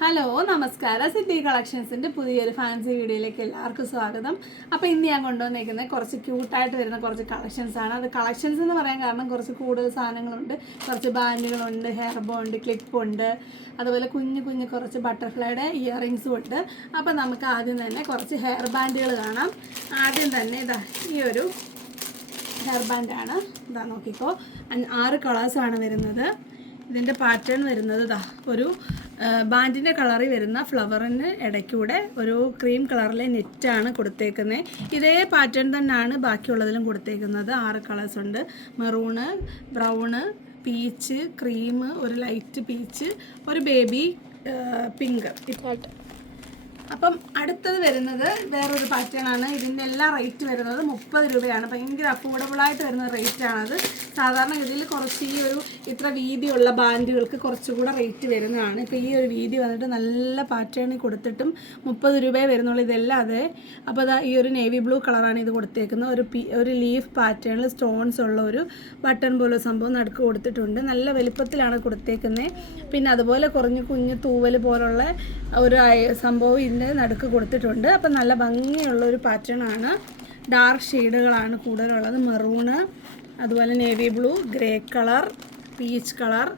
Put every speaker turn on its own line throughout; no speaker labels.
Hello നമസ്കാരം. City കളക്ഷൻസിന്റെ പുതിയൊരു fancy വീഡിയോയിലേക്ക് എല്ലാവർക്കും സ്വാഗതം. അപ്പോൾ ഇന്ന് ഞാൻ കൊണ്ടുവന്നിരിക്കുന്നത് കുറച്ച് ക്യൂട്ടായിട്ട് വരുന്ന കുറച്ച് കളക്ഷൻസ് ആണ്. അത് കളക്ഷൻസ് എന്ന് പറയാൻ കാരണം കുറച്ച് കൂടുതൽ സാധനങ്ങളുണ്ട്. കുറച്ച് ബാൻഡുകളുണ്ട് ഹെയർ ബോ ഉണ്ട് ക്ലിപ്പ് ഉണ്ട് അതുപോലെ കുഞ്ഞു കുഞ്ഞു കുറച്ച് ബട്ടർഫ്ലൈയുടെ ഇയറിങ്സും ഉണ്ട്. അപ്പോൾ നമുക്ക് ആദ്യം തന്നെ കുറച്ച് ഹെയർ ബാൻഡുകൾ കാണാം. ആദ്യം തന്നെ ഇതാ ഈ ഒരു ഹെയർ ബാൻഡാണ് ഇതാ നോക്കിക്കോ. ആറ് കളേഴ്സാണ് വരുന്നത്. ഇതിന്റെ പാറ്റേൺ വരുന്നത് ഇതാ ഒരു ബാൻഡിന്റെ കളറിൽ വരുന്ന ഫ്ലവറിന് ഇടയ്ക്കൂടെ ഒരു ക്രീം കളറിലെ നെറ്റാണ് കൊടുത്തേക്കുന്നത് ഇതേ പാറ്റേൺ തന്നെയാണ് ബാക്കിയുള്ളതിലും കൊടുത്തേക്കുന്നത്. ആറ് കളേഴ്സ് ഉണ്ട്. മെറൂണ് ബ്രൗണ് പീച്ച് ക്രീം ഒരു ലൈറ്റ് പീച്ച് ഒരു ബേബി പിങ്ക്. ഇപ്പോൾ അപ്പം അടുത്തത് വരുന്നത് വേറൊരു പാറ്റേൺ ആണ്. ഇതിന്റെ എല്ലാ റേറ്റ് വരുന്നത് മുപ്പത് രൂപയാണ്. ഭയങ്കര അഫോർഡബിൾ ആയിട്ട് വരുന്ന റേറ്റ് ആണത്. സാധാരണ ഇതിൽ കുറച്ച് ഈ ഒരു ഇത്ര വീതിയുള്ള ബാൻഡുകൾക്ക് കുറച്ചുകൂടെ റേറ്റ് വരുന്നതാണ്. ഇപ്പോൾ ഈ ഒരു വീതി വന്നിട്ട് നല്ല പാറ്റേണിൽ കൊടുത്തിട്ടും മുപ്പത് രൂപയെ വരുന്നുള്ളൂ ഇതല്ലാതെ അപ്പോൾ ഈ ഒരു നേവി ബ്ലൂ കളറാണ് ഇത് കൊടുത്തേക്കുന്നത്. ഒരു പി ഒരു ലീഫ് പാറ്റേണിൽ സ്റ്റോൺസ് ഉള്ള ഒരു ബട്ടൺ പോലെ സംഭവം നടുക്ക് കൊടുത്തിട്ടുണ്ട്. നല്ല വലുപ്പത്തിലാണ് കൊടുത്തേക്കുന്നത് പിന്നെ അതുപോലെ കുറഞ്ഞ് കുഞ്ഞ് തൂവൽ പോലുള്ള ഒരു സംഭവം ഇതിന്റെ നടുക്ക് കൊടുത്തിട്ടുണ്ട്. അപ്പം നല്ല ഭംഗിയുള്ള ഒരു പാറ്റേൺ ആണ് ഡാർക്ക് ഷെയ്ഡുകളാണ് കൂടുതലുള്ളത്. മെറൂണ് അതുപോലെ navy blue grey colour peach colour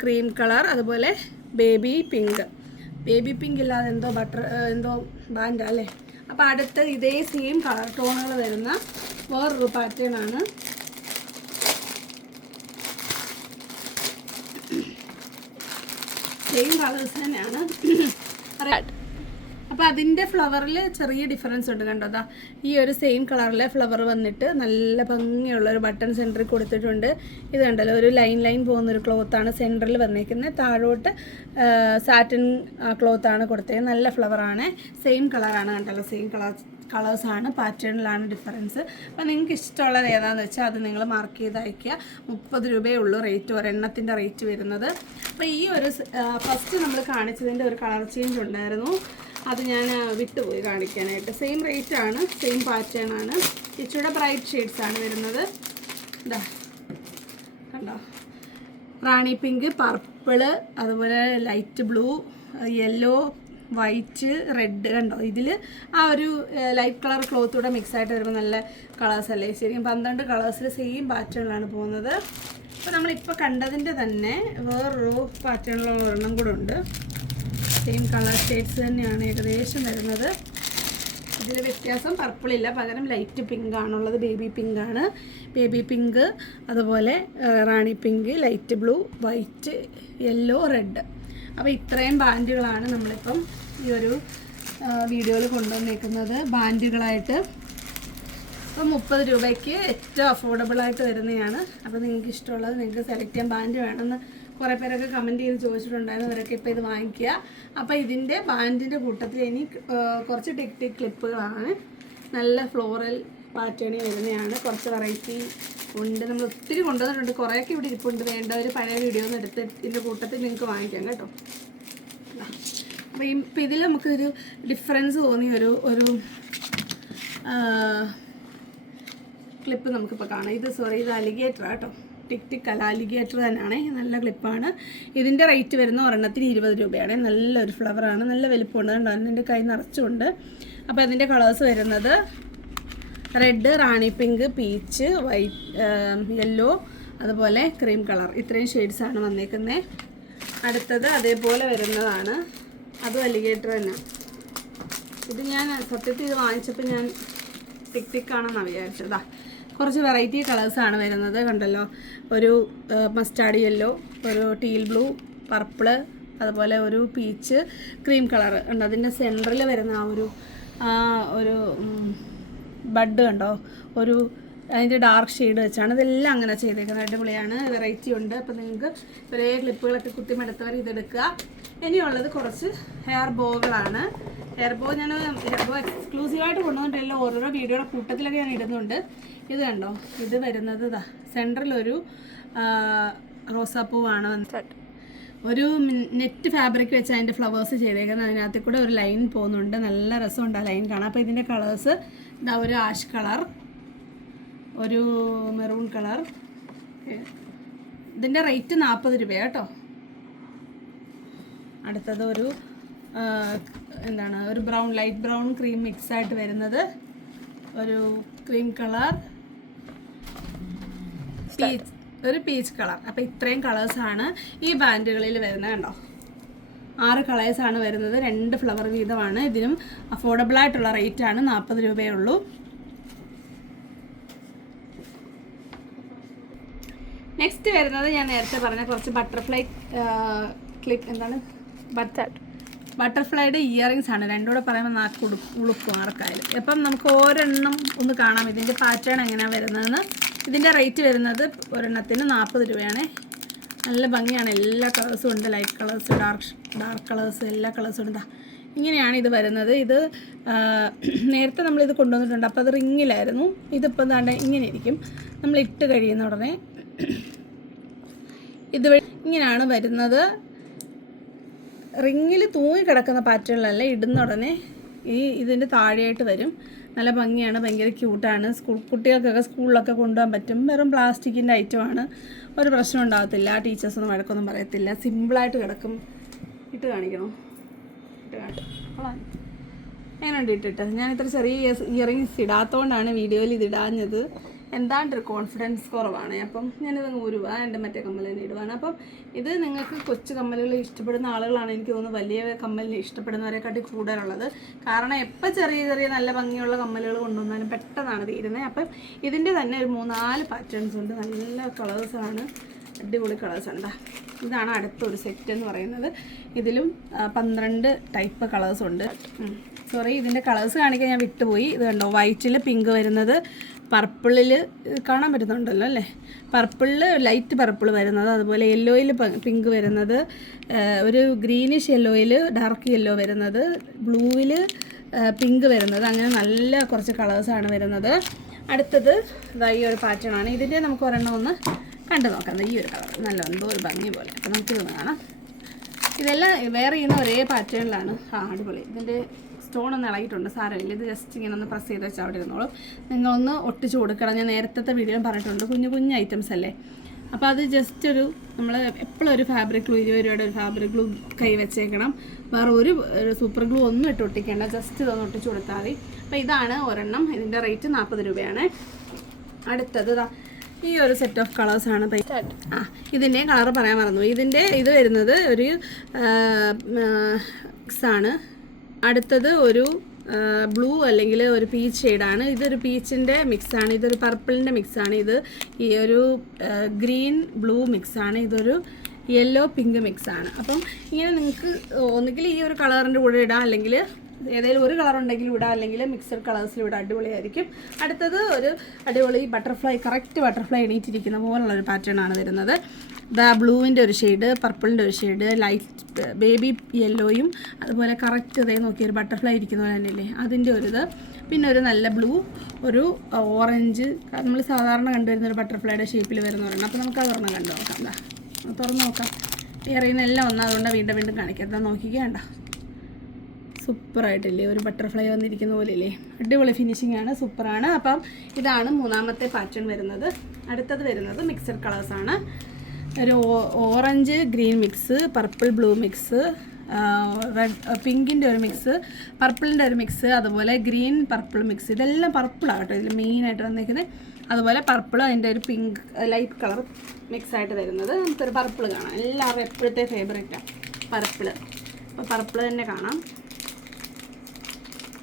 cream colour അതുപോലെ ബേബി പിങ്ക്. ബേബി പിങ്ക് ഇല്ലാതെ എന്തോ ബട്ടർ എന്തോ ബാൻഡ അല്ലേ? അപ്പോൾ അടുത്ത് ഇതേ സെയിം കളർ ടോണുകൾ വരുന്ന വേറൊരു പാറ്റേൺ ആണ് സെയിം കളേഴ്സ് തന്നെയാണ്. റെഡ് അപ്പോൾ അതിന്റെ ഫ്ലവറിൽ ചെറിയ ഡിഫറൻസ് ഉണ്ട് കണ്ടോ? അതാ ഈ ഒരു സെയിം കളറിലെ ഫ്ലവർ വന്നിട്ട് നല്ല ഭംഗിയുള്ള ഒരു ബട്ടൺ സെന്ററിൽ കൊടുത്തിട്ടുണ്ട്. ഇത് കണ്ടല്ലോ ഒരു ലൈൻ ലൈൻ പോകുന്ന ഒരു ക്ലോത്താണ് സെന്ററിൽ വന്നിരിക്കുന്നത് താഴോട്ട് സാറ്റിൻ ക്ലോത്താണ് കൊടുത്തത് നല്ല ഫ്ലവറാണ് സെയിം കളറാണ് കണ്ടല്ലോ സെയിം കളർ കളേഴ്സാണ് പാറ്റേണിലാണ് ഡിഫറൻസ് അപ്പോൾ നിങ്ങൾക്ക് ഇഷ്ടമുള്ളത് ഏതാണെന്ന് വെച്ചാൽ അത് നിങ്ങൾ മാർക്ക് ചെയ്ത് അയക്കുക മുപ്പത് രൂപയേ ഉള്ളൂ റേറ്റ് ഒരെണ്ണത്തിന്റെ റേറ്റ് വരുന്നത്. അപ്പോൾ ഈ ഒരു ഫസ്റ്റ് നമ്മൾ കാണിച്ചതിന്റെ ഒരു കളർ ചേഞ്ച് ഉണ്ടായിരുന്നു. അത് ഞാൻ വിട്ടുപോയി കാണിക്കാനായിട്ട്. സെയിം റേറ്റ് ആണ് സെയിം പാറ്റേൺ ആണ്. ഇച്ചിരി ബ്രൈറ്റ് ഷെയ്ഡ്സ് ആണ് വരുന്നത്. ഇതാ കണ്ടോ? റാണി പിങ്ക് പർപ്പിൾ അതുപോലെ light blue yellow white red കണ്ടോ? ഇതിൽ ആ ഒരു ലൈറ്റ് കളർ ക്ലോത്തൂടെ മിക്സ് ആയിട്ട് വരുമ്പോൾ നല്ല കളേഴ്സ് അല്ലേ? ശരിക്കും പന്ത്രണ്ട് കളേഴ്സിൽ സെയിം പാറ്റേണിലാണ് പോകുന്നത്. അപ്പോൾ നമ്മളിപ്പോൾ കണ്ടതിന്റെ തന്നെ വേറൊരു പാറ്റേണിലുള്ള ഒരെണ്ണം കൂടെ ഉണ്ട്. സെയിം കളർ ഷെയ്ഡ്സ് തന്നെയാണ് ഏകദേശം വരുന്നത്. ഇതിൽ വ്യത്യാസം പർപ്പിളില്ല. പകരം ലൈറ്റ് പിങ്ക് ആണുള്ളത്. ബേബി പിങ്ക് ആണ്. ബേബി പിങ്ക് അതുപോലെ rani pink light blue white yellow red. അപ്പോൾ ഇത്രയും ബാൻഡുകളാണ് നമ്മളിപ്പം ഈ ഒരു വീഡിയോയിൽ കൊണ്ടുവന്നേക്കുന്നത്. ബാൻഡുകളായിട്ട് അപ്പോൾ മുപ്പത് രൂപയ്ക്ക് ഏറ്റവും അഫോർഡബിളായിട്ട് വരുന്നതാണ്. അപ്പോൾ നിങ്ങൾക്ക് ഇഷ്ടമുള്ളത് നിങ്ങൾക്ക് സെലക്ട് ചെയ്യാൻ ബാൻഡ് വേണമെന്ന് കുറേ പേരൊക്കെ കമന്റ് ചെയ്ത് ചോദിച്ചിട്ടുണ്ടായിരുന്നു അവരൊക്കെ ഇപ്പോൾ ഇത് വാങ്ങിക്കുക. അപ്പോൾ ഇതിന്റെ ബാൻഡിന്റെ കൂട്ടത്തിൽ ഇനി കുറച്ച് ടിക് ടിക് ക്ലിപ്പുകളാണ്. നല്ല ഫ്ലോറൽ പാറ്റേണിൽ വരുന്നതാണ്. കുറച്ച് വെറൈറ്റി ഉണ്ട്. നമ്മൾ ഒത്തിരി കൊണ്ടുവന്നിട്ടുണ്ട്. കുറേയൊക്കെ ഇവിടെ ഇരിപ്പുണ്ട്. വേണ്ട ഒരു പഴയ വീഡിയോ ഒന്ന് എടുത്ത് ഇതിന്റെ കൂട്ടത്തിൽ നിങ്ങൾക്ക് വാങ്ങിക്കാം കേട്ടോ. അപ്പോൾ ഇപ്പം ഇതിൽ നമുക്കൊരു ഡിഫറൻസ് തോന്നി ഒരു ഒരു ക്ലിപ്പ് നമുക്കിപ്പോൾ കാണാം. ഇത് സോറി ഇത് അലിഗേറ്റർ കേട്ടോ. ടിക് ടിക് അല്ല അലിഗേറ്റർ തന്നെയാണ്. നല്ല ക്ലിപ്പാണ്. ഇതിന്റെ റേറ്റ് വരുന്ന ഒരെണ്ണത്തിന് ഇരുപത് രൂപയാണ്. നല്ലൊരു ഫ്ലവറാണ്. നല്ല വലിപ്പമുണ്ട്. കണ്ടോ? അതിന്റെ കൈ നിറച്ചുണ്ട്. അപ്പോൾ അതിന്റെ കളേഴ്സ് വരുന്നത് red rani pink peach white yellow അതുപോലെ ക്രീം കളർ. ഇത്രയും ഷെയ്ഡ്സാണ് വന്നേക്കുന്നത് അടുത്തത് അതേപോലെ വരുന്നതാണ്. അതും അലിഗേറ്റർ തന്നെ ഇത് ഞാൻ സത്യത്തിൽ ഇത് വാങ്ങിച്ചപ്പോൾ ഞാൻ ടിക് ആണെന്നാണ് വിചാരിച്ചതാ. കുറച്ച് വെറൈറ്റി കളേഴ്സാണ് വരുന്നത്. കണ്ടല്ലോ ഒരു മസ്റ്റാർഡ് യെല്ലോ ഒരു ടീൽ ബ്ലൂ പർപ്പിൾ അതുപോലെ ഒരു പീച്ച് ക്രീം കളർ ഉണ്ട് അതിന്റെ സെന്ററിൽ വരുന്ന ആ ഒരു ഒരു ബഡ് കണ്ടോ ഒരു അതിന്റെ ഡാർക്ക് ഷെയ്ഡ് വെച്ചാണ് ഇതെല്ലാം അങ്ങനെ ചെയ്തേക്കുന്നത്. അടിപൊളിയാണ് വെറൈറ്റി ഉണ്ട്. അപ്പോൾ നിങ്ങൾക്ക് ഒരേ ക്ലിപ്പുകളൊക്കെ കുത്തിമെടുത്തവർ ഇതെടുക്കുക. ഇനിയുള്ളത് കുറച്ച് ഹെയർ ബോകളാണ് ഹെയർ ബോ ഞാൻ ഹെർബോ എക്സ്ക്ലൂസീവ് എക്സ്ക്ലൂസീവായിട്ട് കൊണ്ടുവന്നിട്ടില്ല. ഓരോരോ വീഡിയോയുടെ കൂട്ടത്തിലൊക്കെ ഞാൻ ഇടുന്നുണ്ട്. ഇത് കണ്ടോ? ഇത് വരുന്നത് ഇതാ സെന്ററിലൊരു റോസാപ്പൂവാണ് വന്നിട്ട് ഒരു നെറ്റ് ഫാബ്രിക് വെച്ച് അതിന്റെ ഫ്ലവേഴ്സ് ചെയ്തേക്കുന്നത്. അതിനകത്ത് കൂടെ ഒരു ലൈൻ പോകുന്നുണ്ട്. നല്ല രസമുണ്ട് ആ ലൈൻ കാണാം അപ്പോൾ ഇതിന്റെ കളേഴ്സ് ഇതാ ഒരു ആഷ് കളർ ഒരു മെറൂൺ കളർ. ഇതിന്റെ റേറ്റ് നാൽപ്പത് രൂപ കേട്ടോ. അടുത്തത് ഒരു എന്താണ് ഒരു brown light brown cream mix ആയിട്ട് വരുന്നത്. ഒരു ക്രീം കളർ പീച്ച് ഒരു പീച്ച് കളർ അപ്പോൾ ഇത്രയും കളേഴ്സാണ് ഈ ബാൻഡുകളിൽ വരുന്നത് കണ്ടോ? ആറ് കളേഴ്സാണ് വരുന്നത്. രണ്ട് ഫ്ലവർ വീതമാണ്. ഇതിനും അഫോർഡബിൾ ആയിട്ടുള്ള റേറ്റ് ആണ്. നാൽപ്പത് രൂപയേ ഉള്ളൂ. നെക്സ്റ്റ് വരുന്നത് ഞാൻ നേരത്തെ പറഞ്ഞ കുറച്ച് ബട്ടർഫ്ലൈ ക്ലിപ്പ് എന്താണ്? ബട്ടർ ബട്ടർഫ്ലൈയുടെ ഇയറിങ്സ് ആണ്. രണ്ടുകൂടെ പറയുമ്പോൾ നാക്ക് ഉളുക്കും ആർക്കായാലും. ഇപ്പം നമുക്ക് ഓരെണ്ണം ഒന്ന് കാണാം. ഇതിന്റെ പാറ്റേൺ എങ്ങനെയാണ് വരുന്നതെന്ന്. ഇതിന്റെ റേറ്റ് വരുന്നത് ഒരെണ്ണത്തിന് നാൽപ്പത് രൂപയാണ്. നല്ല ഭംഗിയാണ്. എല്ലാ കളേഴ്സും ഉണ്ട്. Light colours dark dark colours എല്ലാ കളേഴ്സും ഉണ്ട്. ഇങ്ങനെയാണ് ഇത് വരുന്നത്. ഇത് നേരത്തെ നേരത്തെ നമ്മളിത് കൊണ്ടുവന്നിട്ടുണ്ട്. അപ്പോൾ അത് റിങ്ങിലായിരുന്നു ഇതിപ്പോൾ ദാണ്ട് ഇങ്ങനെ ഇരിക്കും. നമ്മൾ ഇട്ട് കഴിയുന്ന ഉടനെ ഇത് ഇങ്ങനെയാണ് വരുന്നത്. റിങ്ങിൽ തൂങ്ങി കിടക്കുന്ന പാറ്റേണിലല്ല ഇടുന്ന ഉടനെ ഈ ഇതിന്റെ താഴെയായിട്ട് വരും. നല്ല ഭംഗിയാണ് ഭയങ്കര ക്യൂട്ടാണ്. സ്കൂൾ കുട്ടികൾക്കൊക്കെ സ്കൂളിലൊക്കെ കൊണ്ടുപോകാൻ പറ്റും. വെറും പ്ലാസ്റ്റിക്കിന്റെ ഐറ്റമാണ്. ഒരു പ്രശ്നം ഉണ്ടാകത്തില്ല. ടീച്ചേഴ്സൊന്നും വഴക്കൊന്നും പറയത്തില്ല. സിമ്പിളായിട്ട് കിടക്കും. ഇട്ട് കാണിക്കണോ? ഇട്ട് കാണിക്കും. എങ്ങനെയുണ്ട് ഇട്ടിട്ട്? ഞാൻ ഇത്ര ചെറിയ ഇയറിങ്സ് ഇടാത്തതുകൊണ്ടാണ് വീഡിയോയിൽ ഇത് ഇടാഞ്ഞത്. എന്താണ്ടൊരു കോൺഫിഡൻസ് കുറവാണ്. അപ്പം ഞാനിത് ഊരുക എന്റെ മറ്റേ കമ്മൽ തന്നെ ഇടുവാണ് അപ്പം ഇത് നിങ്ങൾക്ക് കൊച്ചു കമ്മലുകൾ ഇഷ്ടപ്പെടുന്ന ആളുകളാണ് എനിക്ക് തോന്നുന്നു വലിയ കമ്മലിനെ ഇഷ്ടപ്പെടുന്നവരെക്കാട്ടി കൂടുതലുള്ളത് കാരണം എപ്പോൾ ചെറിയ ചെറിയ നല്ല ഭംഗിയുള്ള കമ്മലുകൾ കൊണ്ടുവന്നാലും പെട്ടെന്നാണ് തീരുന്നത് അപ്പം ഇതിന്റെ തന്നെ ഒരു മൂന്നാൽ പാറ്റേൺസ് ഉണ്ട്. നല്ല കളേഴ്സാണ് അടിപൊളി കളേഴ്സ് ഉണ്ട് ഇതാണ് അടുത്തൊരു സെറ്റ് എന്ന് പറയുന്നത്. ഇതിലും പന്ത്രണ്ട് ടൈപ്പ് കളേഴ്സ് ഉണ്ട്. സോറി ഇതിന്റെ കളേഴ്സ് കാണിക്കാൻ ഞാൻ വിട്ടുപോയി. ഇത് കണ്ടോ? വൈറ്റിൽ പിങ്ക് വരുന്നത് പർപ്പിളിൽ കാണാൻ പറ്റുന്നുണ്ടല്ലോ അല്ലേ? പർപ്പിളിൽ ലൈറ്റ് പർപ്പിൾ വരുന്നത് അതുപോലെ യെല്ലോയിൽ പിങ്ക് വരുന്നത് ഒരു ഗ്രീനിഷ് യെല്ലോയിൽ ഡാർക്ക് യെല്ലോ വരുന്നത് ബ്ലൂവിൽ പിങ്ക് വരുന്നത് അങ്ങനെ നല്ല കുറച്ച് കളേഴ്സാണ് വരുന്നത്. അടുത്തത് ഇതാ ഈ ഒരു പാറ്റേണാണ് ഇതിന്റെ നമുക്ക് ഒരെണ്ണം ഒന്ന് കണ്ടു നോക്കാം. ഈ ഒരു കളർ നല്ല എന്തോ ഒരു ഭംഗി പോലെ. അപ്പോൾ നമുക്കിതൊന്ന് കാണാം. ഇതെല്ലാം വേറെ ചെയ്യുന്ന ഒരേ പാറ്റേണിലാണ് ആ അടിപൊളി. ഇതിന്റെ സ്റ്റോൺ ഒന്ന് ഇളകിയിട്ടുണ്ട്. സാരമില്ല. ഇത് ജസ്റ്റ് ഇങ്ങനെ ഒന്ന് പ്രസ് ചെയ്ത് വെച്ചാൽ അവിടെ ഇരുന്നോളും. നിങ്ങളൊന്ന് ഒട്ടിച്ച് കൊടുക്കണം. ഞാൻ നേരത്തെ വീഡിയോ പറഞ്ഞിട്ടുണ്ട്. കുഞ്ഞു കുഞ്ഞു ഐറ്റംസ് അല്ലേ? അപ്പോൾ അത് ജസ്റ്റ് ഒരു നമ്മൾ എപ്പോഴും ഒരു ഫാബ്രിക് ഗ്ലൂ ഇരുപത് രൂപയുടെ ഒരു ഫാബ്രിക് ഗ്ലൂ കൈ വെച്ചേക്കണം. വേറെ ഒരു സൂപ്പർ ഗ്ലൂ ഒന്നും ഇട്ട് ഒട്ടിക്കേണ്ട. ജസ്റ്റ് ഇതൊന്ന് ഒട്ടിച്ച് കൊടുത്താൽ മതി. അപ്പോൾ ഇതാണ് ഒരെണ്ണം. ഇതിന്റെ റേറ്റ് നാൽപ്പത് രൂപയാണ്. അടുത്തത് ഈ ഒരു സെറ്റ് ഓഫ് കളേഴ്സ് ആണ് ആ ഇതിന്റെ കളർ പറയാൻ മറന്നു. ഇതിന്റെ ഇത് വരുന്നത് ഒരു ആണ്. അടുത്തത് ഒരു ബ്ലൂ അല്ലെങ്കിൽ ഒരു പീച്ച് ഷെയ്ഡാണ് ഇതൊരു പീച്ചിന്റെ മിക്സാണ് ഇതൊരു പർപ്പിളിന്റെ മിക്സാണ് ഇത് ഈ ഒരു ഗ്രീൻ ബ്ലൂ മിക്സാണ് ഇതൊരു യെല്ലോ പിങ്ക് മിക്സാണ് അപ്പം ഇങ്ങനെ നിങ്ങൾക്ക് ഒന്നുകിൽ ഈ ഒരു കളറിന്റെ കൂടെ ഇടാം. അല്ലെങ്കിൽ ഏതെങ്കിലും ഒരു കളർ ഉണ്ടെങ്കിൽ ഇവിടെ അല്ലെങ്കിൽ മിക്സഡ് കളേഴ്സിൽ ഇവിടെ അടിപൊളിയായിരിക്കും. അടുത്തത് ഒരു അടിപൊളി ബട്ടർഫ്ലൈ കറക്റ്റ് ബട്ടർഫ്ലൈ എണീറ്റിരിക്കുന്ന പോലുള്ള ഒരു പാറ്റേൺ ആണ് വരുന്നത്. ദാ ബ്ലൂവിന്റെ ഒരു ഷെയ്ഡ് പർപ്പിളിന്റെ ഒരു ഷെയ്ഡ് ലൈറ്റ് ബേബി യെല്ലോയും അതുപോലെ കറക്റ്റ് ഇതേ നോക്കിയ ഒരു ബട്ടർഫ്ലൈ ഇരിക്കുന്ന പോലെ തന്നെയല്ലേ? അതിന്റെ ഒരു ഇത്. പിന്നെ ഒരു നല്ല ബ്ലൂ ഒരു ഓറഞ്ച് നമ്മൾ സാധാരണ കണ്ടുവരുന്ന ഒരു ബട്ടർഫ്ലൈയുടെ ഷേപ്പിൽ വരുന്ന ഒരെണ്ണം അപ്പോൾ നമുക്ക് അതൊരെണ്ണം കണ്ടു നോക്കാം. എന്താ തുറന്ന് നോക്കാം. എറിയുന്ന എല്ലാം ഒന്നാ അതുകൊണ്ട് വീണ്ടും വീണ്ടും കാണിക്കാം. നോക്കിക്കേണ്ട സൂപ്പറായിട്ടില്ലേ? ഒരു ബട്ടർഫ്ലൈ വന്നിരിക്കുന്ന പോലെ ഇല്ലേ അടിപൊളി ഫിനിഷിംഗ് ആണ് സൂപ്പറാണ്. അപ്പം ഇതാണ് മൂന്നാമത്തെ പാറ്റേൺ വരുന്നത്. അടുത്തത് വരുന്നത് മിക്സഡ് കളേഴ്സാണ്. ഒരു orange green mix purple blue mix red പിങ്കിന്റെ ഒരു മിക്സ് പർപ്പിളിന്റെ ഒരു മിക്സ് അതുപോലെ ഗ്രീൻ പർപ്പിൾ മിക്സ്. ഇതെല്ലാം പർപ്പിളാണ് കേട്ടോ ഇതിൽ മെയിനായിട്ട് വന്നിരിക്കുന്നത്. അതുപോലെ പർപ്പിൾ അതിന്റെ ഒരു പിങ്ക് ലൈറ്റ് കളർ മിക്സ് ആയിട്ട് വരുന്നത് നമുക്കൊരു പർപ്പിൾ കാണാം. എല്ലാവരും എപ്പോഴത്തെ ഫേവറേറ്റാണ് പർപ്പിൾ അപ്പോൾ പർപ്പിൾ തന്നെ കാണാം.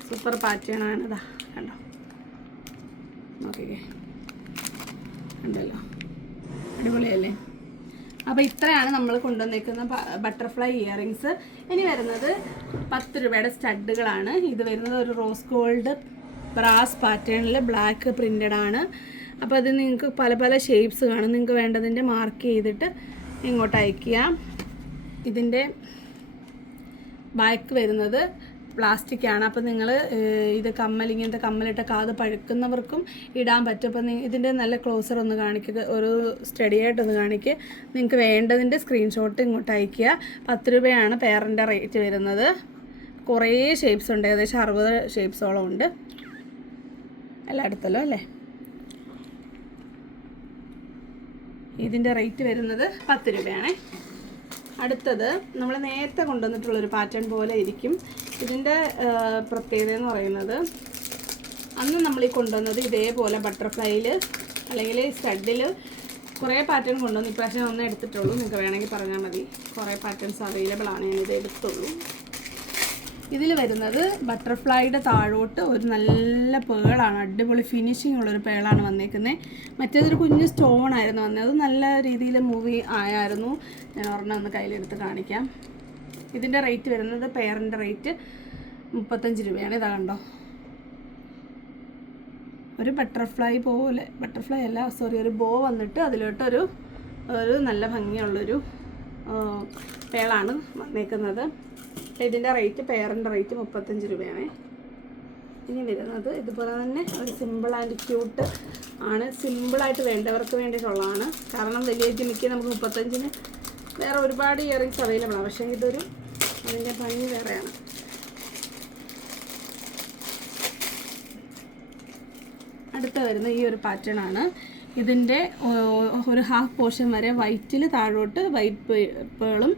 സൂപ്പർ പാറ്റേൺ ആണ് ഇതാ. കണ്ടോ? നോക്കിക്കേ. ഉണ്ടല്ലോ അടിപൊളിയല്ലേ? അപ്പോൾ ഇത്രയാണ് നമ്മൾ കൊണ്ടുവന്നേക്കുന്ന ബട്ടർഫ്ലൈ ഇയറിങ്സ് ഇനി വരുന്നത് പത്ത് രൂപയുടെ സ്റ്റഡുകളാണ് ഇത് വരുന്നത് ഒരു റോസ് ഗോൾഡ് ബ്രാസ് പാറ്റേണിൽ ബ്ലാക്ക് പ്രിന്റഡ് ആണ്. അപ്പോൾ അത് നിങ്ങൾക്ക് പല പല ഷേപ്സ് കാണും. നിങ്ങൾക്ക് വേണ്ടതിന്റെ മാർക്ക് ചെയ്തിട്ട് ഇങ്ങോട്ട് അയക്കുക ഇതിന്റെ ബാക്ക് വരുന്നത് പ്ലാസ്റ്റിക് ആണ് അപ്പോൾ നിങ്ങൾ ഇത് കമ്മൽ ഇങ്ങനത്തെ കമ്മലിട്ട കാത് പഴുക്കുന്നവർക്കും ഇടാൻ പറ്റും. അപ്പോൾ ഇതിന്റെ നല്ല ക്ലോസർ ഒന്ന് കാണിക്കുക ഒരു സ്റ്റഡി ആയിട്ടൊന്ന് കാണിക്കുക. നിങ്ങൾക്ക് വേണ്ടതിന്റെ സ്ക്രീൻഷോട്ട് ഇങ്ങോട്ട് അയക്കുക പത്ത് രൂപയാണ് പേരന്റെ റേറ്റ് വരുന്നത്. കുറേ ഷേപ്സ് ഉണ്ട് ഏകദേശം അറുപത് ഷേപ്സോളം ഉണ്ട്. എല്ലാം അടുത്തല്ലോ അല്ലേ? ഇതിന്റെ റേറ്റ് വരുന്നത് പത്ത് രൂപയാണേ. അടുത്തത് നമ്മൾ നേരത്തെ കൊണ്ടുവന്നിട്ടുള്ളൊരു പാറ്റേൺ പോലെ ഇരിക്കും. ഇതിന്റെ പ്രത്യേകത എന്ന് പറയുന്നത് അന്ന് നമ്മൾ ഈ കൊണ്ടുവന്നത് ഇതേപോലെ ബട്ടർഫ്ലൈയിൽ അല്ലെങ്കിൽ സ്റ്റഡിൽ കുറേ പാറ്റേൺ കൊണ്ടുവന്ന്. ഇപ്രാവശ്യം ഒന്നേ എടുത്തിട്ടുള്ളൂ. നിങ്ങൾക്ക് വേണമെങ്കിൽ പറഞ്ഞാൽ മതി. കുറേ പാറ്റേൺസ് അവൈലബിൾ ആണ്. ഞാനിത് എടുത്തുള്ളൂ. ഇതിൽ വരുന്നത് ബട്ടർഫ്ലൈയുടെ താഴോട്ട് ഒരു നല്ല പേളാണ്. അടിപൊളി ഫിനിഷിംഗ് ഉള്ളൊരു പേളാണ് വന്നേക്കുന്നത് മറ്റേതൊരു കുഞ്ഞ് സ്റ്റോൺ ആയിരുന്നു വന്നത്. അത് നല്ല രീതിയിൽ മൂവി ആയായിരുന്നു. ഞാൻ ഒരെണ്ണം ഒന്ന് കയ്യിലെടുത്ത് കാണിക്കാം. ഇതിന്റെ റേറ്റ് വരുന്നത് പെയറിന്റെ റേറ്റ് മുപ്പത്തഞ്ച് രൂപയാണ്. ഇതാ കണ്ടോ? ഒരു ബട്ടർഫ്ലൈ പോലെ. ബട്ടർഫ്ലൈ അല്ല സോറി ഒരു ബോ വന്നിട്ട് അതിലോട്ടൊരു ഒരു നല്ല ഭംഗിയുള്ളൊരു പേളാണ് വന്നേക്കുന്നത്. ഇതിന്റെ റേറ്റ് പെയറിന്റെ റേറ്റ് മുപ്പത്തഞ്ച് രൂപയാണ്. ഇനി വരുന്നത് ഇതുപോലെ തന്നെ ഒരു സിമ്പിൾ ആൻഡ് ക്യൂട്ട് ആണ്. സിമ്പിളായിട്ട് വേണ്ടവർക്ക് വേണ്ടിയിട്ടുള്ളതാണ്. കാരണം വലിയ ജിമിക്ക് നമുക്ക് മുപ്പത്തഞ്ചിന് വേറെ ഒരുപാട് ഇയറിങ്സ് അവൈലബിൾ ആണ്. പക്ഷേ ഇതൊരു അതിന്റെ ഭംഗി വേറെയാണ്. അടുത്ത വരുന്ന ഈ ഒരു പാറ്റേൺ ആണ്. ഇതിന്റെ ഒരു ഹാഫ് പോർഷൻ വരെ വൈറ്റിൽ താഴോട്ട് വൈറ്റ് പേളും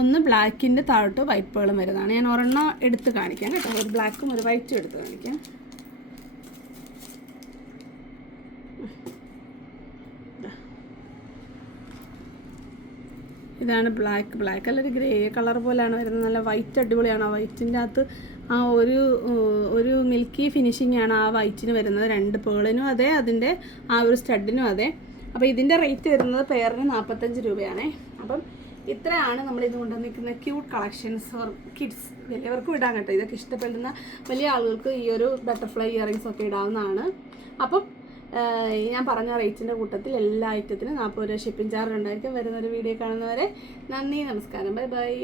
ഒന്ന് ബ്ലാക്കിന്റെ താഴോട്ട് വൈറ്റ് പേളും വരുന്നതാണ്. ഞാൻ ഒരെണ്ണം എടുത്ത് കാണിക്കാം കേട്ടോ. ഒരു ബ്ലാക്കും ഒരു വൈറ്റും എടുത്ത് കാണിക്കാം. ഇതാണ് ബ്ലാക്ക്. ബ്ലാക്ക് അല്ല ഒരു ഗ്രേ കളർ പോലെയാണ് വരുന്നത്. നല്ല വൈറ്റ് അടിപൊളിയാണ്. ആ വൈറ്റിന്റെ അകത്ത് ആ ഒരു ഒരു മിൽക്കി ഫിനിഷിംഗ് ആണ് ആ വൈറ്റിന് വരുന്നത്. രണ്ട് പേളിനും അതെ അതിന്റെ ആ ഒരു സ്റ്റഡിനും അതെ. അപ്പോൾ ഇതിന്റെ റേറ്റ് വരുന്നത് പെയറിന് നാൽപ്പത്തഞ്ച് രൂപയാണേ. അപ്പം ഇത്രയാണ് നമ്മൾ ഇത് കൊണ്ടുവന്നിരിക്കുന്ന ക്യൂട്ട് കളക്ഷൻസ് ഫോർ കിഡ്സ് വലിയവർക്കും ഇടാൻ കേട്ടോ. ഇതൊക്കെ ഇഷ്ടപ്പെടുന്ന വലിയ ആളുകൾക്ക് ഈ ഒരു ബട്ടർഫ്ലൈ ഇയറിങ്സ് ഒക്കെ ഇടാവുന്നതാണ്. അപ്പം ഞാൻ പറഞ്ഞ റേറ്റിന്റെ കൂട്ടത്തിൽ എല്ലാ ഐറ്റത്തിനും നാൽപ്പത് രൂപ ഷിപ്പിംഗ് ചാർജ് ഉണ്ടായിരിക്കും വരുന്നൊരു വീഡിയോ കാണുന്നവരെ. നന്ദി നമസ്കാരം. Bye bye